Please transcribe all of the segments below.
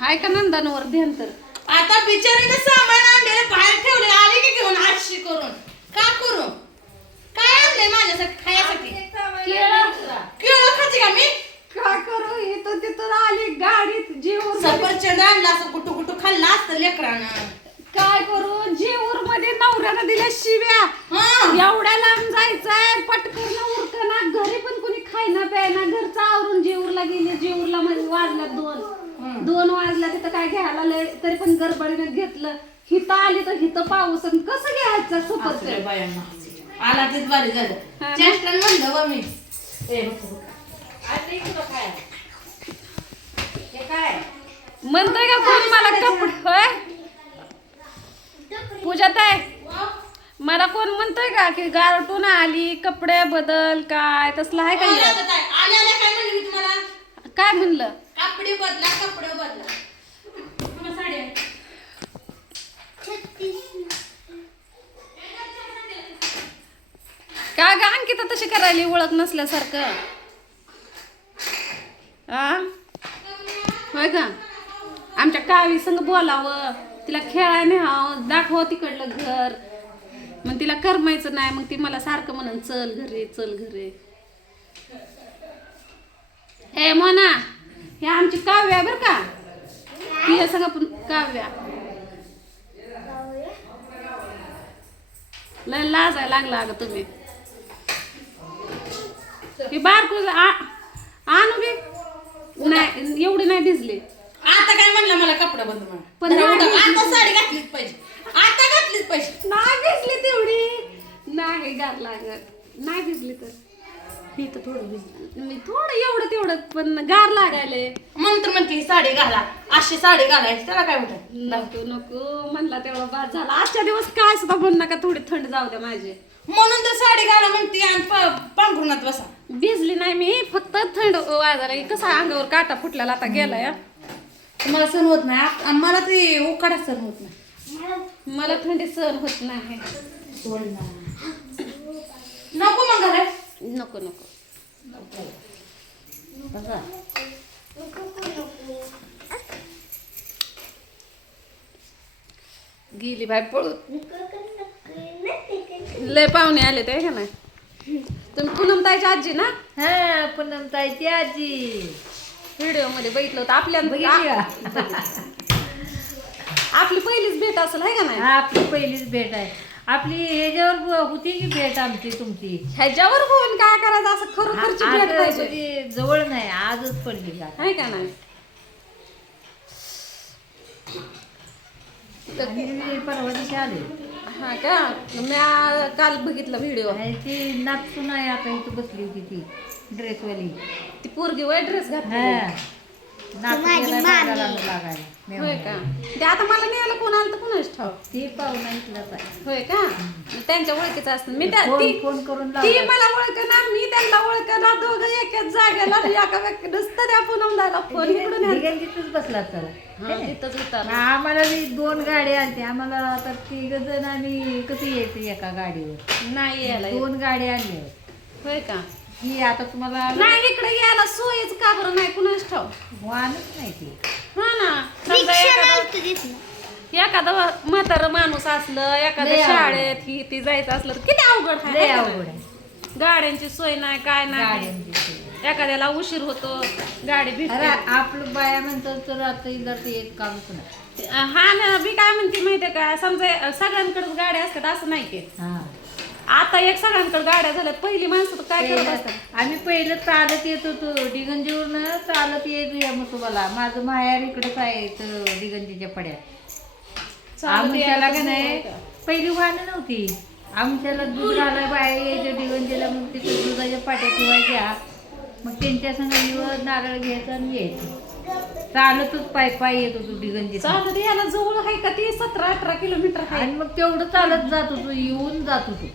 हाय का नंदांवर ध्यान तर आता बिचारीने सामान आणलेलं बाहेर ठेवले आले की घेऊन आठशे करून. का करू? काय आणलंय माझ्यासाठी खाण्यासाठी केळं. खाते का मी? काय करू? इथं तिथं आली गाडीत जेऊर सफरचंद आणला असं कुठं कुठं खाल्लं असतं लेकरानं. काय करू? जेऊरमध्ये नवऱ्यानं दिल्या शिव्या. हा. एवढ्या लांब जायचंय पटकन उरकना घरी पण कोणी खायना प्यायना. घरचं आवरून जेऊरला गेली जेऊरला मध्ये वाजल्या दोन. दोन वाजल्या तिथं काय घ्यायला लय तरी पण गडबडीनं घेतलं हिथं आली तर हिथं पाऊस आणि कसं घ्यायचं असं सुपर बायांना. आला तेच भारी झालं हा. म्हणलं बा मी ए, नको, नको. आता इकडं काय हे काय म्हणतोय का कोण मला कपडे होय पूजात आहे मला कोण म्हणतोय का की गारटून आली कपडे बदल काय तसलं आहे का काय यात? लागत आहे? आल्या आल्या काय म्हणले मी तुम्हाला काय म्हणलं कपडे बदला कपडे बदला. का ग? अंकिता तशी करायली ओळख नसल्यासारखं. आ? होय का आमच्या कावी संग बोलावं. तिला खेळाय न्यावं. दाखव तिकडलं घर. मग तिला करमायचं नाही. मग ती मला सारखं म्हणून चल घरी चल घरी. हे मोना! हे आमची काव्या बर का? ती सगळं पण काव्या लय लाजायला लागला अगं तुम्ही. ही बारकू आणू बी. नाही एवढी नाही भिजली. आता काय म्हणलं मला कपडे बंद म्हणा पण. आता साडी घातलीच पाहिजे. आता घातलीच पाहिजे. नाही भिजली तेवढी. नाही लागत. नाही भिजली तर. मी तर थोडं भिजली मी थोडं एवढं तेवढं पण गार लागायले म्हणून तर म्हणते ही साडी घाला. अशी साडी घालायची त्याला काय होतं नको नको म्हणला तेवढा बाद झाला. आजच्या दिवस काय सुद्धा बोल नका थोडी थंड जाऊ द्या माझे. म्हणून तर साडी घाला म्हणते आणि प- पांघरुणात बसा. भिजली नाही मी फक्त थंड वाजायला. कसा अंगावर काटा फुटलेला आता गेलाय तुम्हाला सण होत नाही आप- आणि मला ते उकाडा सण होत नाही. मला थंडी सहन होत नाही. नको मग नको नको. बघा. गेली बाय पळून लय पाहुणे आले ते का नाही तुम्ही पूनम ताईची आजी ना हा पूनम ताईची आजी व्हिडिओमध्ये बघितलं होतं आपल्या बघितली? आपली पहिलीच भेट असेल आहे का नाही? हा आपली पहिलीच भेट आहे. आपली ह्याच्यावर होती की भेट आमची तुमची? ह्याच्यावर होऊन काय करायचं? असं खरोखरची आज भेट पाहिजे. म्हणजे जवळ नाही आजच पडली का आहे का नाही? तर- आणि परवा दिवशी आले. हा का? मी आ- काल बघितला व्हिडिओ आणि ती नाचून आहे आता इथं बसली होती ती ड्रेसवाली. ती पोरगी वाईट ड्रेस घातली हा. लागायला. होय मेवण्याला. ते आता मला कोण आलं तर कुणाच ठाव ती पाहुणा इथलाच आहे. होय का? त्यांच्या ओळखीचं असतं. मी त्या फोन ती फोन करून ती लावला. मला ओळख ना मी त्यांना ओळख ना दोघं एकाच जागेला एका व्यक्ती नुसतं त्या फोन इकडून. दिगंजीतच बसला चला हा, तिथंच उतारला. आम्हाला बी दोन गाड्या आल्या आम्हाला आता तिघ जण आणि कसं यायचं एका गाडीवर? नाही यायला येत. दोन गाड्या आणल्या होय का? ही आता तुम्हाला नाही इकडे यायला सोयच का बरं? नाही कुणाच ठाव वाहनच नाही ती. हा ना. समजा एखादं एखादं म्हातारं माणूस असलं एखादं लय अवघड. शाळेत ही ती जायचं असलं तर किती अवघड आहे, लय का अवघड नाही? आहे. गाड्यांची सोय नाही काय नाही. गाड्यांची सोय. एखाद्याला उशीर होतो गाडी अरे भेटते. आपलं बाया म्हणतात तर आता हिला ते एक कामच नाही हा ना मी काय म्हणते माहितीये का? समजा सगळ्यांकडे गाड्या असतात असं नाही की हा. आता एक सगळ्यांकडे गाड्या झाल्या पहिली माणसं तर काय करत असतात? आम्ही पहिलं चालत येत होतो. डिगंजीवरनं चालत येत या मसोबाला माझं माहेर इकडंच आहे इथं डिगंजीच्या पड्यात. चालत आमच्याला का नाही पहिली वाहनं नव्हती. आमच्याला दूध घालाय बाहेर यायचं. डिगंजीला मग तिथे दुधाच्या पाट्या ठेवायच्या. मग त्यांच्या संग निवड नारळ घ्यायचं आणि यायचं. चालतच पाय पाय येत होतो डिगंजी चालत यायला जवळ आहे का? ती सतरा अठरा किलोमीटर आहे. आणि मग तेवढं चालत जात होतो. येऊन जात होतो.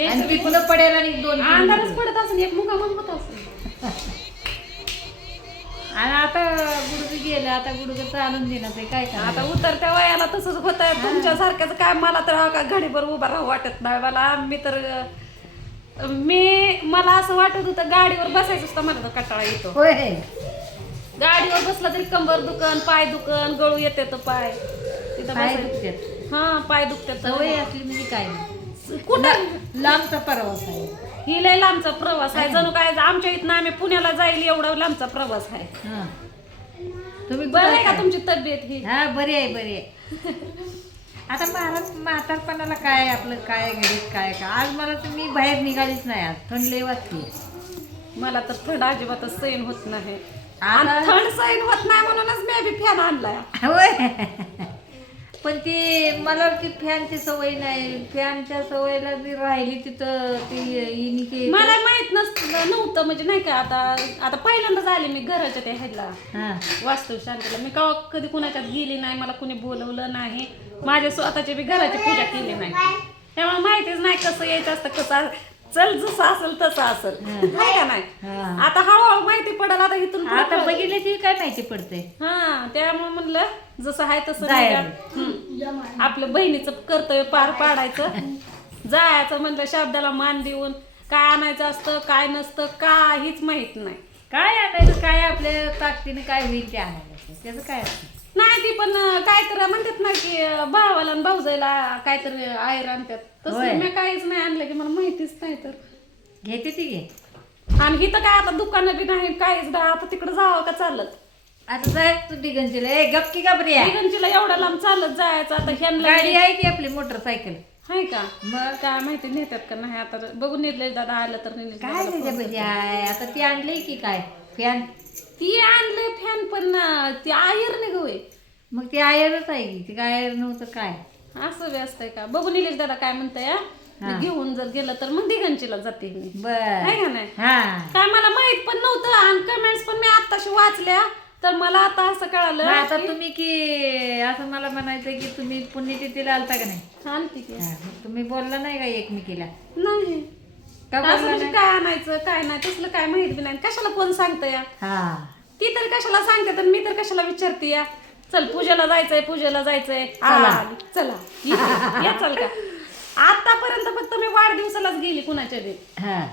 आणि तिथलं पड्याला आणि दोन अंधारच. पडत असेल एक मुकामच होत असेल. आणि आता गुडगं गेलं आता गुडगं चालून देणार ते काय आता करणार उतरत्या वयाला तसंच होत आहे. तुमच्या सारख्याच काय मला तर हा का घडीभर उभा राहू वाटत नाही. मला मी तर मी मला असं वाटत होतं गाडीवर बसायचं असतं मला तर कटाळा येतो. होय. गाडीवर बसला तरी कंबर दुकान पाय दुकान गळू येते तर पाय. तिथं पाय बसायचं. दुखतात. हा पाय दुखतात सवय असली म्हणजे काय? नाही. कुठं? लांबचा प्रवास आहे. ही लय लांबचा प्रवास आहे. जणू काय आमच्या इथनं आम्ही पुण्याला जाईल एवढा लांबचा प्रवास आहे. हा. तुम्ही बरं आहे का? तुमची तब्येत ही? हा बरी आहे बरी आहे. आता महाराज म्हातारपणाला काय आपलं काय घडीत काय काय आज मला तर मी बाहेर निघालीच नाही आज. थंड लय वाजते मला तर थंड अजिबातच सहन होत नाही. आता- आणि थंड सहन होत नाही म्हणूनच मी बी फॅन आणलाय. होय. पण ती मला ती फॅनची सवय नाही. फॅनच्या सवयला मी राहिली तिथं ती हिनी के मला माहीत नसतं नव्हतं. म्हणजे नाही का आता आता पहिल्यांदाच आले मी घराच्या त्या ह्याला. हा. वास्तू शांतीला मी कवा कधी कुणाच्यात गेली नाही मला कुणी बोलवलं नाही. माझ्या स्वतःची बी घराची पूजा केली नाही. त्यामुळे माहितीच नाही कसं यायचं असतं कसं चल जसं असेल तसं असेल. नाही का नाही? हा. आता हळूहळू पडेल आता इथून पुढं आता कळेल. बघितल्याची काय माहिती पडते. हा त्यामुळे म्हणलं जसं आहे तसं जायला. हम्म. आपलं बहिणीचं कर्तव्य पार पाडायचं. जायचं म्हणलं शब्दाला मान देऊन काय आणायचं असतं काय नसतं काहीच माहीत नाही. काय आणायचं काय आपल्या ताकदीने काय होईल ते आणायचं. त्याचं काय असतं? नाही ती पण काय तर म्हणतात ना की अं, भावाला आणि भाऊजाईला काय तर आयर आणतात. होय. तसं मी काहीच नाही आणलं की मला माहितीच नाही तर. घेते ती घे. आणि इथं काय आता दुकानं बी नाही काहीच नाही. आता तिकडे जावं का चालत? आता जायचं तू दिगंजीला ए गपकी गबरी आहे दिगंजीला एवढा लांब चालत जायचं आता ह्यांना गाडी आहे की आपली मोटरसायकल? हाय का? मग? काय माहिती नेतात का नाही? आता बघून निघले दादा आलं तर निलेश काय दादाला आहे आता ती आणली की काय? फॅन? ती आणले फॅन पण अं, ती आयर नाही होय. मग ती आयरच आहे की? ती काय आयर नव्हतं काय? असं बी असतंय का? बघू निलेश दादा काय म्हणताय हा? घेऊन जर गेलं तर मग दिगंचीला जाते मी. बर. का नाही? हा. काय मला माहीत पण नव्हतं आणि कमेंट्स पण मी आत्ताशी वाचल्या. तर मला आता असं कळालं आता तुम्ही की असं मला म्हणायचं की तुम्ही पुण्यतिथीला आलता का नाही? आणते की. हा, मग तुम्ही बोलला नाही का एकमेकीला? नाही. का असं बोलला म्हणजे नाही? काय आणायचं काय नाही तसलं काय माहीत बी नाही. कशाला कोण सांगतं या? हा. ती तर कशाला सांगते तर मी तर कशाला विचारते या? चल पूजेला जायचंय पूजेला जायचंय. चला. चला. इथे. या चल का? आतापर्यंत फक्त मी वाढदिवसालाच गेली कुणाच्या बी. हा.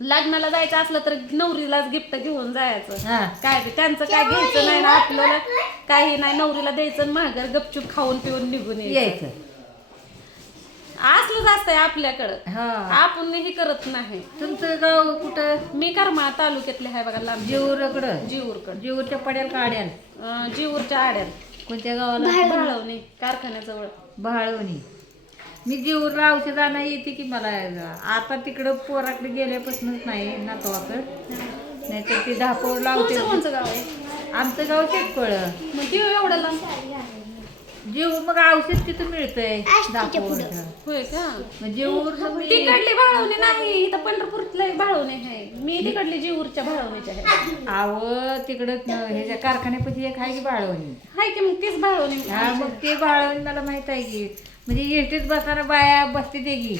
लग्नाला जायचं असलं तर नवरीलाच गिफ्ट घेऊन जायचं. हा. काय बी त्यांचं काय घ्यायचं नाही ना आपल्याला काही नाही नवरीला द्यायचं आणि महागर गपचूप खाऊन पिऊन निघून यायचं. यायचं. असलं असतंय आपल्याकडं. हा. आपण हे करत नाही. तुमचं गाव कुठं? मी करमाळ तालुक्यातले आहे बघा लांब. जेऊरकडं जीवरकड. जेऊरच्या पड्याल काड्याल अं, जीवरच्या आड्यात कोणत्या गावाला? भाळवणी कारखान्याजवळ. बहाळवणी मी जेऊरला औषध आणा येते की मला आता तिकडं पोराकडे गेल्यापासूनच नाही नातवाकडं नाहीतर ते धापोर लावते कोणचं गाव आहे? आमचं गाव शेतकळ मग ते एवढं लांब जेऊ मग औषध तिथं मिळतंय होय का? मग तिकडली भाळवणी नाही इथं पंढरपूरला भाळवणी आहे. मी तिकडली जीवरच्या भाळवणीच्या आहे. आव तिकडं न- ह्याच्या कारखान्यापाशी एक आहे की बाळवणी हाय की मग तीच भाळवणी. हा मग ते बाळवणी मला माहीत आहे की. म्हणजे एसटीत बसताना बाया बसते की.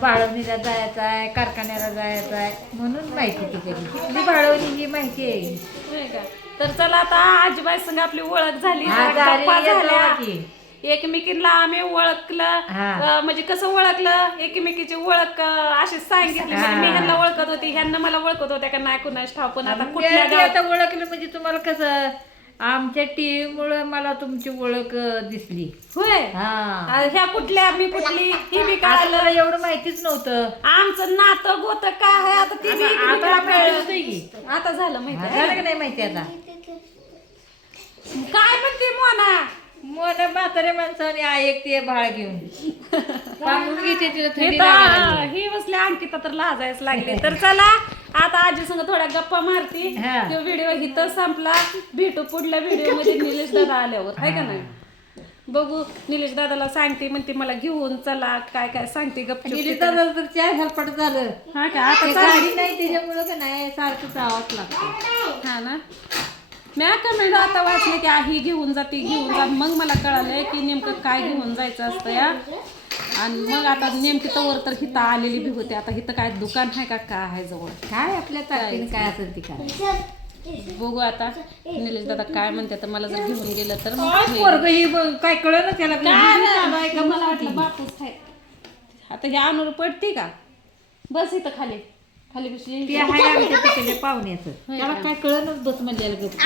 बाळवणीला जायचं आहे कारखान्याला जायचं आहे म्हणून माहिती तिथली बाळवणी ही माहिती आहे. तर चला आता आजीबाई संग आपली ओळख झाली. झाल्या. एकमेकींना आम्ही ओळखलं. म्हणजे कसं ओळखलं? एकमेकीची ओळख अशीच सांगितली. म्हणजे मी ह्यांना ओळखत होती. ह्यांना मला ओळखत होत्या का नाही? कुणाच ठाव पण आता कुठल्या गावात आता ओळखलं म्हणजे तुम्हाला कसं आमच्या टीव्ही मुळे मला तुमची ओळख दिसली. होय? हा. ह्या कुठल्या मी कुठली ही बी कळालं? मला एवढं माहितीच नव्हतं. आमचं नातं गोत काय आहे? आता ती बी आता- झालं माहिती झालं का नाही माहिती आता? काय म्हणते मोना? मोठ्या म्हाताऱ्या माणसाने ऐकते बाळ घेऊन. घेते तिला हे थंडी लागायला. ही बसले अंकिता तर लाजायच लागले. तर चला आता आजी संग थोड्या गप्पा मारती. हा. तो व्हिडिओ इथं संपला. भेटू पुढल्या व्हिडिओमध्ये निलेश दादा आल्यावर. आहे का नाही? बघू निलेश दादाला सांगते म्हणते मला घेऊन चला. काय काय सांगते गपचूप गेली. तर तर चार हलपट झालं. हा का? आता ते चालली गाडी नाही त्याच्यामुळं का नाही सारखं जावंच लागतं. हा ना? मी कमेंट आता वाचले की ही घेऊन जा ती घेऊन जा. मग मला कळालंय की नेमकं काय घेऊन जायचं असतं या. आणि मग आता नेमकी तवर तर हिथं आलेली बी होते. आता हिथं काय दुकान आहे का काय आहे जवळ? काय आपल्या ताकदीने काय? असेल ती काय बघू आता. निलेश दादा काय म्हणते तर मला जर घेऊन गेलं तर मग काय हे- पोरगं ही बघ, काय कळलं ना त्याला? काय नाही, मला वाटलं बापूस आहे. आता हे अनुर पडते का? बस इथं खाली. खाली बसली. ते आहे आमच्या तिकडे पाहुण्याचं. त्याला काय कळणच बस म्हणलेलं गप.